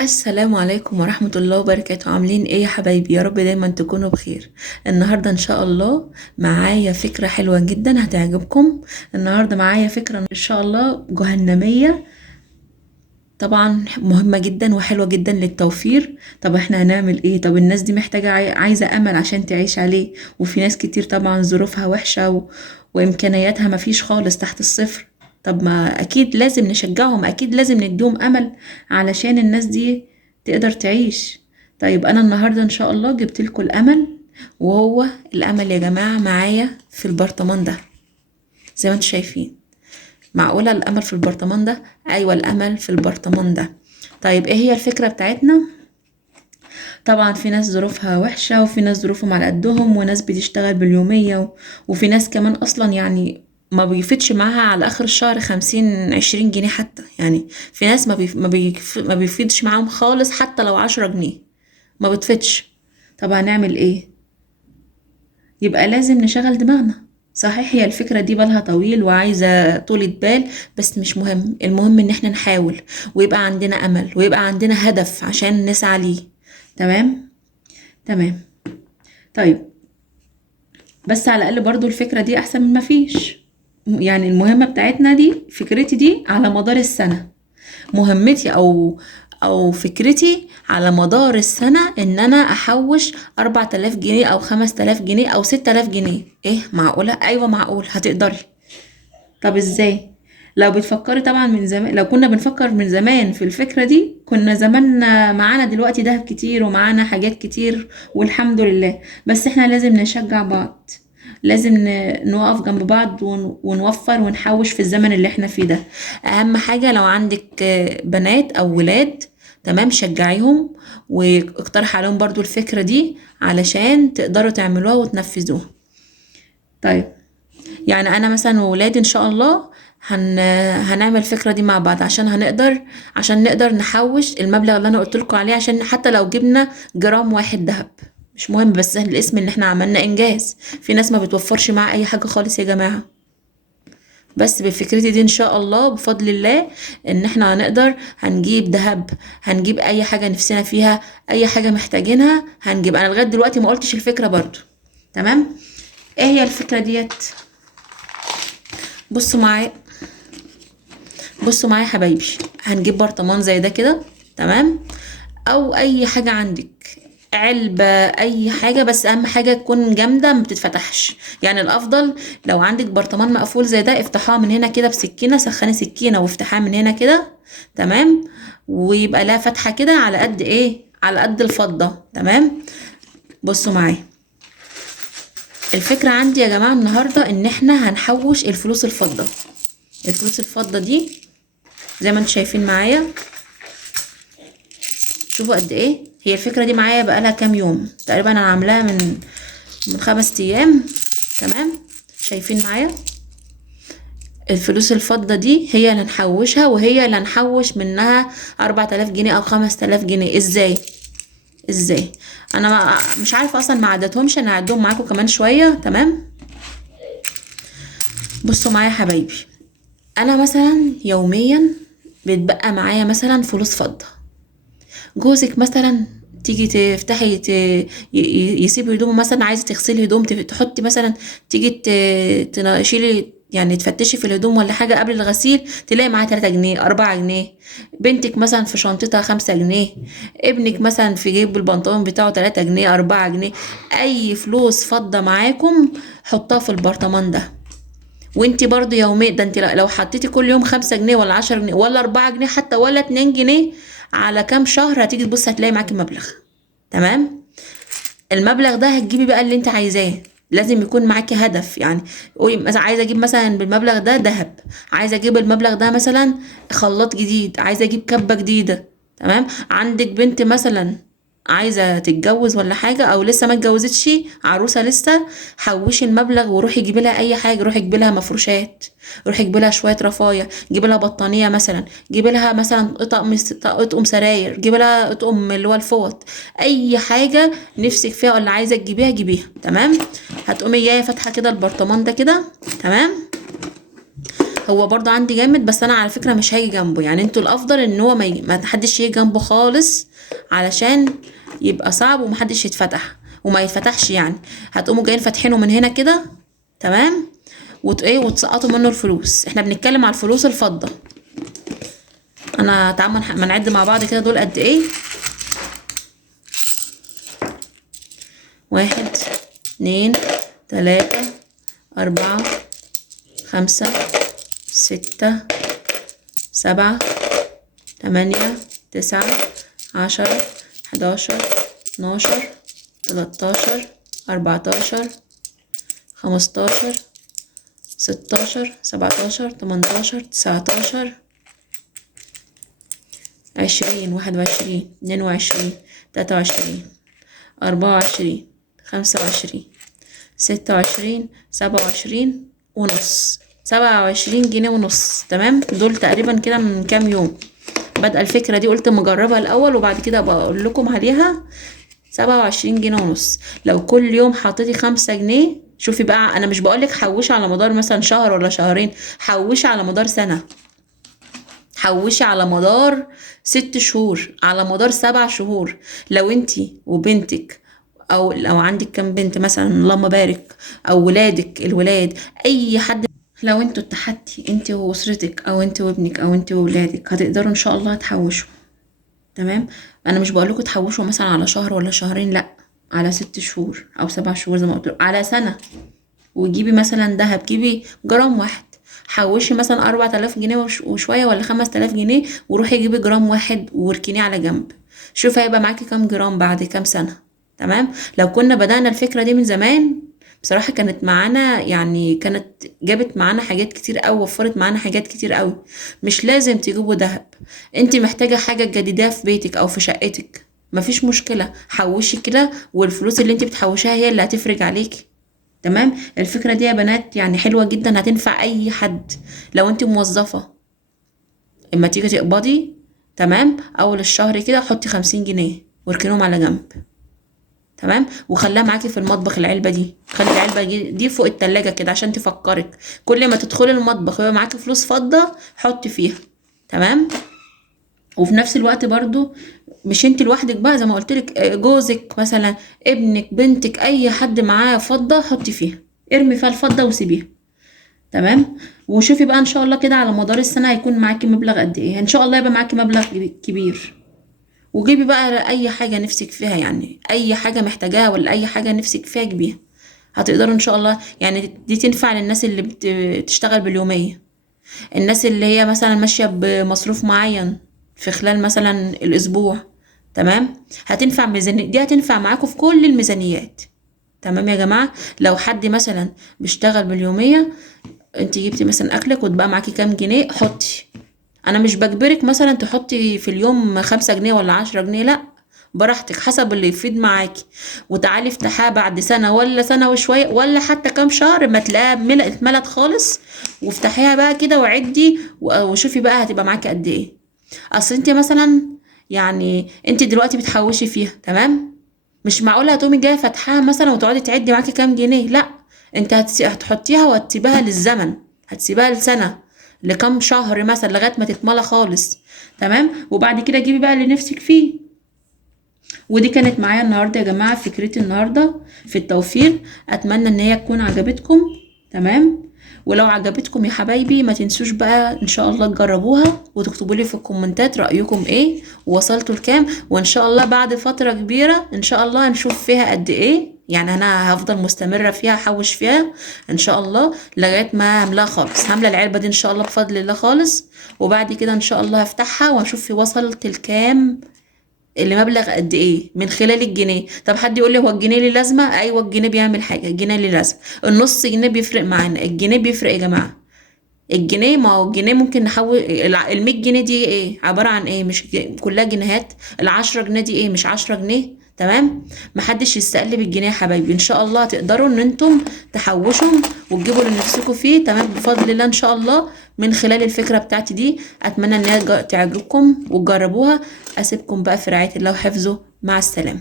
السلام عليكم ورحمة الله وبركاته. عاملين ايه يا حبايبي؟ يا رب دايما تكونوا بخير. النهاردة ان شاء الله معايا فكرة حلوة جدا هتعجبكم. النهاردة معايا فكرة ان شاء الله جهنمية، طبعا مهمة جدا وحلوة جدا للتوفير. طب احنا هنعمل ايه؟ طب الناس دي محتاجة عايزة امل عشان تعيش عليه، وفي ناس كتير طبعا ظروفها وحشة وامكانياتها مفيش خالص، تحت الصفر. طب ما اكيد لازم نشجعهم، اكيد لازم نديهم امل علشان الناس دي تقدر تعيش. طيب انا النهاردة ان شاء الله جبت لكم الامل، وهو الامل يا جماعة معايا في البرطمان ده زي ما انتم شايفين. معقولة الأمل في البرطمان ده؟ أيوة الأمل في البرطمان ده. طيب ايه هي الفكرة بتاعتنا؟ طبعا في ناس ظروفها وحشة، وفي ناس ظروفهم على قدهم، وناس بتشتغل باليومية وفي ناس كمان أصلا يعني ما بيفيدش معاها على آخر الشهر 50 20 جنيه حتى. يعني في ناس ما بيفيدش معاهم خالص، حتى لو 10 جنيه ما بتفيدش. طب هنعمل ايه؟ يبقى لازم نشغل دماغنا. صحيح هي الفكرة دي بالها طويل وعايزة طولة بال، بس مش مهم، المهم ان احنا نحاول ويبقى عندنا امل ويبقى عندنا هدف عشان نسعى ليه. تمام. تمام. طيب، بس على الاقل برضو الفكرة دي احسن من مفيش. يعني المهمة بتاعتنا دي، فكرتي دي على مدار السنة، مهمتي او فكرتي على مدار السنة ان انا احوش 4000 جنيه او 5000 جنيه او 6000 جنيه. ايه معقولة؟ ايوه معقول، هتقدري. طب ازاي؟ لو بتفكري طبعا من زمان، لو كنا بنفكر من زمان في الفكرة دي كنا زماننا معانا دلوقتي دهب كتير ومعانا حاجات كتير والحمد لله. بس احنا لازم نشجع بعض، لازم نقف جنب بعض ونوفر ونحوش في الزمن اللي احنا فيه ده. اهم حاجة لو عندك بنات او ولاد، تمام، شجعيهم واقترح عليهم برضو الفكرة دي علشان تقدروا تعملوها وتنفذوها. طيب، يعني انا مثلا وولادي ان شاء الله هنعمل الفكرة دي مع بعض عشان نقدر نحوش المبلغ اللي انا قلت لكم عليه، عشان حتى لو جبنا جرام واحد ذهب مش مهم، بس الاسم ان احنا عملنا انجاز. في ناس ما بتوفرش معاها اي حاجة خالص يا جماعة، بس بفكرتي دي ان شاء الله بفضل الله ان احنا هنجيب ذهب، هنجيب اي حاجة نفسنا فيها، اي حاجة محتاجينها هنجيب. انا لغاية دلوقتي ما قلتش الفكرة برضو. تمام. ايه هي الفكرة ديت؟ بصوا معايا، بصوا معايا يا حبايبي. هنجيب برطمان زي ده كده، تمام، او اي حاجة عندك، علبة، اي حاجة، بس اهم حاجة تكون جامدة ما بتتفتحش. يعني الافضل لو عندك برطمان مقفول زي ده افتحوها من هنا كده بسكينة، سخني سكينة وافتحها من هنا كده، تمام، ويبقى لها فتحة كده على قد ايه، على قد الفضة. تمام. بصوا معايا، الفكرة عندي يا جماعة النهاردة ان احنا هنحوش الفلوس الفضة. الفلوس الفضة دي زي ما انتم شايفين معايا، شوفوا قد ايه. هي الفكرة دي معايا بقالها كام يوم تقريبا، انا عاملاها من 5 ايام. تمام. شايفين معايا الفلوس الفضة دي هي اللي هنحوشها، وهي اللي هنحوش منها 4000 جنيه او 5000 جنيه. ازاي؟ انا مش عارفة اصلا، ما عدتهمش، انا هعدهم معاكم كمان شوية. تمام. بصوا معايا يا حبايبي، انا مثلا يوميا بيتبقى معايا مثلا فلوس فضة. جوزك مثلا تيجي تفتحي يسيب هدومه، مثلا عايزه تغسلي هدوم، تحطي مثلا، تيجي تشيلي يعني تفتشي في الهدوم ولا حاجه قبل الغسيل، تلاقي معاه 3 جنيه 4 جنيه. بنتك مثلا في شنطتها 5 جنيه، ابنك مثلا في جيب البنطلون بتاعه 3 جنيه 4 جنيه. اي فلوس فضه معاكم حطها في البرطمان ده. وانتي برضو يوميا ده، انتي لو حطيتي كل يوم 5 جنيه ولا 10 جنيه ولا 4 جنيه حتى ولا 2 جنيه، على كام شهر هتيجي تبص هتلاقي معاكي مبلغ. تمام. المبلغ ده هتجيبي بقى اللي انت عايزاه. لازم يكون معاكي هدف. يعني قولي مثلا عايزه اجيب مثلا بالمبلغ ده ذهب، عايزه اجيب المبلغ ده مثلا خلاط جديد، عايزه اجيب كبه جديده. تمام. عندك بنت مثلا عايزه تتجوز ولا حاجه، او لسه ما اتجوزتش، عروسه لسه، حوشي المبلغ وروحي جيبي لها اي حاجه، روحي جيبي لها مفروشات، روحي جيبي لها شويه رفايع، جيبي لها بطانيه مثلا، جيبي لها مثلا اطقم سراير، جيبي لها اطقم اللي هو الفوط، اي حاجه نفسك فيها ولا عايزه تجيبيها جيبيها. تمام. هتقومي جايه فاتحه كده البرطمان ده كده، تمام، هو برضو عندي جامد، بس انا على فكرة مش هاجي جنبه، يعني انتوا الافضل ان هو ما حدش يجي جنبه خالص، علشان يبقى صعب ومحدش يتفتح وما يتفتحش يعني. هتقوموا جايين فاتحينه من هنا كده، تمام، وتسقطوا منه الفلوس. احنا بنتكلم على الفلوس الفضة. انا تعالوا ما نعد مع بعض كده دول قد ايه. 1 2 3 4 5 6 7 8 9 10 11 12 13 14 15 16 17 18 19 20 21 22 23 24 25 26 27 ونص. 27 جنيه ونص، تمام. دول تقريبا كده من كام يوم بدأ الفكرة دي، قلت مجربها الأول وبعد كده بقول لكم عليها. 27 جنيه ونص. لو كل يوم حطيتي 5 جنيه، شوفي بقى، أنا مش بقولك حوشي على مدار مثلا شهر ولا شهرين، حوشي على مدار سنة، حوشي على مدار 6 شهور، على مدار 7 شهور. لو انتي وبنتك، او لو عندك كام بنت مثلا اللهم بارك، او ولادك الولاد، اي حد، لو انتوا اتحدتي انت واسرتك، او انت وابنك، او انت وولادك، هتقدروا ان شاء الله تحوشوا، تمام. انا مش بقولكوا تحوشوا مثلا على شهر ولا شهرين، لا، على 6 شهور او 7 شهور زي ما قلت، على سنة. وجيبي مثلا دهب، جيبي جرام واحد، حوشي مثلا 4000 جنيه وشوية، ولا 5000 جنيه، وروحي جيبي جرام واحد واركنيه على جنب. شوفي هيبقى معاكي كام جرام بعد كام سنة، تمام. لو كنا بدأنا الفكرة دي من زمان، بصراحة كانت معانا، يعني كانت جابت معانا حاجات كتير قوي، وفرت معانا حاجات كتير قوي. مش لازم تجيبوا دهب. انت محتاجة حاجة تجدديها في بيتك او في شقتك، مفيش مشكلة، حوشي كده، والفلوس اللي انت بتحوشيها هي اللي هتفرج عليكي، تمام. الفكرة دي يا بنات يعني حلوة جدا، هتنفع اي حد. لو انت موظفة، اما تيجي تقبضي، تمام، اول الشهر كده حطي 50 جنيه واركنهم على جنب، تمام. وخليها معاكي في المطبخ، العلبة دي، خلي العلبة دي فوق التلاجة كده عشان تفكرك كل ما تدخلي المطبخ ويبقى معاكي فلوس فضة، حطي فيها، تمام. وفي نفس الوقت برضو، مش انت لوحدك بقى، زي ما قلت لك، جوزك مثلا، ابنك، بنتك، اي حد معاه فضة حطي فيها، ارمي فيها الفضة وسيبيها، تمام. وشوفي بقى ان شاء الله كده على مدار السنة هيكون معاكي مبلغ قد ايه، ان شاء الله يبقى معاكي مبلغ كبير. وجيبي بقى اي حاجة نفسك فيها، يعني اي حاجة محتاجاها ولا اي حاجة نفسك فيها جيبيها. هتقدروا ان شاء الله، يعني دي تنفع للناس اللي بتشتغل باليومية، الناس اللي هي مثلا ماشية بمصروف معين في خلال مثلا الاسبوع، تمام. هتنفع ميزانية دي، هتنفع معاكم في كل الميزانيات، تمام يا جماعة. لو حد مثلا بيشتغل باليومية، انت جبتي مثلا اكلك وتبقى معاكي كام جنيه، حطي. انا مش بجبرك مثلا تحطي في اليوم 5 جنيه ولا 10 جنيه، لا، براحتك حسب اللي يفيد معاكي. وتعالي افتحها بعد سنة ولا سنة وشوية ولا حتى كام شهر ما تلاقيها اتملت خالص، وافتحيها بقى كده وعدي وشوفي بقى هتبقى معاكي قد ايه. اصل انت مثلا، يعني انت دلوقتي بتحوشي فيها، تمام، مش معقولة هتقومي جاية فاتحاها مثلا وتقعدي تعدي معاكي كام جنيه، لا، انت هتحطيها وهتسيبها للزمن، هتسيبها لسنة، لكام شهر مثلا لغاية ما تتملى خالص، تمام. وبعد كده جيبي بقى اللي نفسك فيه. ودي كانت معايا النهاردة يا جماعة، فكرتي النهاردة في التوفير. اتمنى ان هي تكون عجبتكم، تمام. ولو عجبتكم يا حبايبي، ما تنسوش بقى ان شاء الله تجربوها وتكتبوا لي في الكومنتات رأيكم ايه، ووصلتوا لكام. وان شاء الله بعد فترة كبيرة ان شاء الله هنشوف فيها قد ايه، يعني انا هفضل مستمرة فيها، احوش فيها ان شاء الله لغاية ما هملاها خالص. هملى العلبة دي ان شاء الله بفضل الله خالص، وبعد كده ان شاء الله هفتحها واشوف في وصلت لكام، اللي مبلغ قد ايه من خلال الجنيه. طب حد يقول لي هو الجنيه ليه لازمه؟ ايوه الجنيه بيعمل حاجه، الجنيه ليه لازمه، النص جنيه بيفرق معانا، الجنيه بيفرق يا جماعه. الجنيه، ما هو الجنيه ممكن نحول ال100 جنيه دي ايه عباره عن ايه، مش كلها جنيهات. ال10 جنيه دي ايه، مش 10 جنيه، تمام. محدش يستقلب الجنيه يا حبايبي. ان شاء الله تقدروا ان انتم تحوشوا وتجيبوا اللي نفسكم فيه، تمام، بفضل الله ان شاء الله. من خلال الفكره بتاعتي دي، اتمنى ان هي تعجبكم وتجربوها. اسيبكم بقى في رعايه الله وحفظه، مع السلامه.